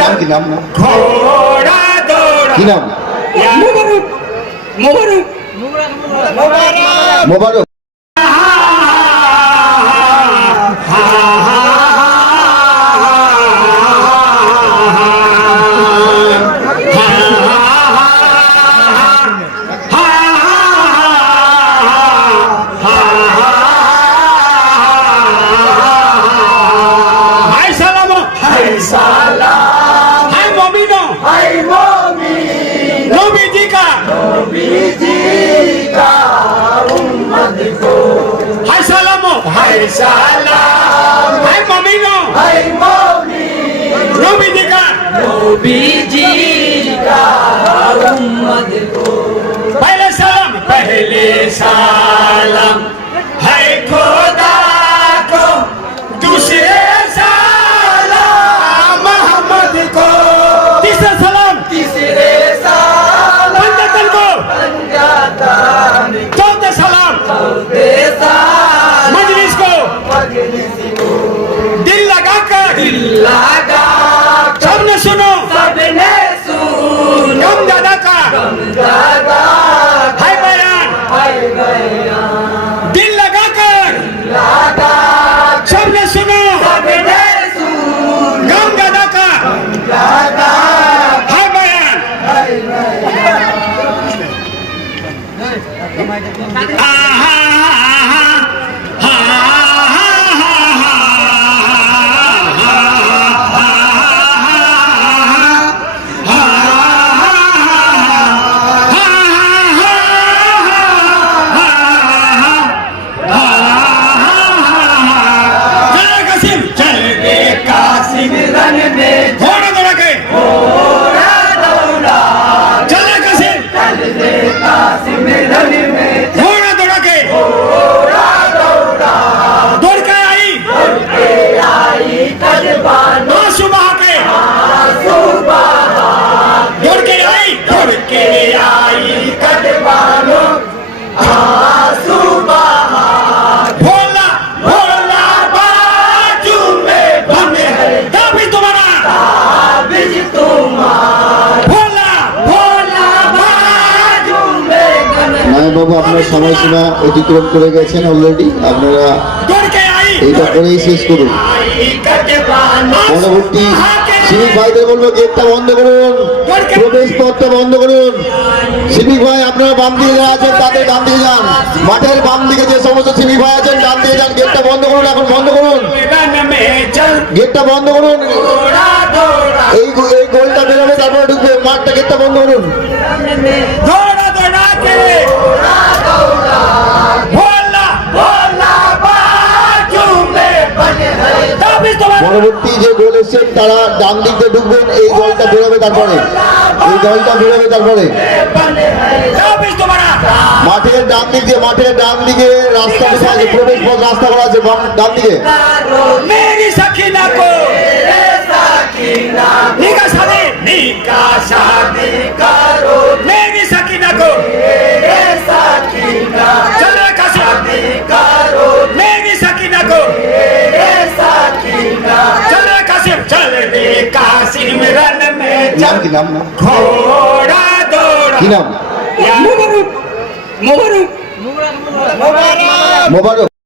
নাম কি নাম দৌড়া। কি নাম? মোবারক মোবারক। মোবারক। হাই সালাম হাই সালাম হাই মমিনো হাই মমিন নবীজি কা पहले सलाम पहले सलाम ಮಾತಾ বাবু আপনার সময়সীমা অতিক্রম করে গেছেন অলরেডি আপনারা এইটা করেই শেষ করুন। পরবর্তী সিভিক ভাইদের বলব, গেটটা বন্ধ করুন, প্রবেশ পথটা বন্ধ করুন। সিভিক ভাই, আপনারা বাম দিকে যারা আছেন, তাদের ডান দিয়ে যান। মাঠের বাম দিকে যে সমস্ত সিভিক ভাই আছেন, ডান দিয়ে যান। গেটটা বন্ধ করুন, এখন বন্ধ করুন। গেটটা বন্ধ করুন। এই গোলটা বেরোবে, তারপরে ঢুকবে। মাঠটা গেটটা বন্ধ করুন। পরবর্তী যে গোল এসছেন তারা ডান দিকে ঢুকবেন এই দলটা বেরোবে তারপরে। এই দলটা বেরোবে তারপরে। মাঠের ডান দিক দিয়ে মাঠের ডান দিকে রাস্তা বসে আছে প্রবেশ পথ রাস্তা করা আছে ডান দিকে। নিকা নাম কি নাম? ঘোড়া দৌড়া। কি নাম? মোবারক মোবারক। মোবারক।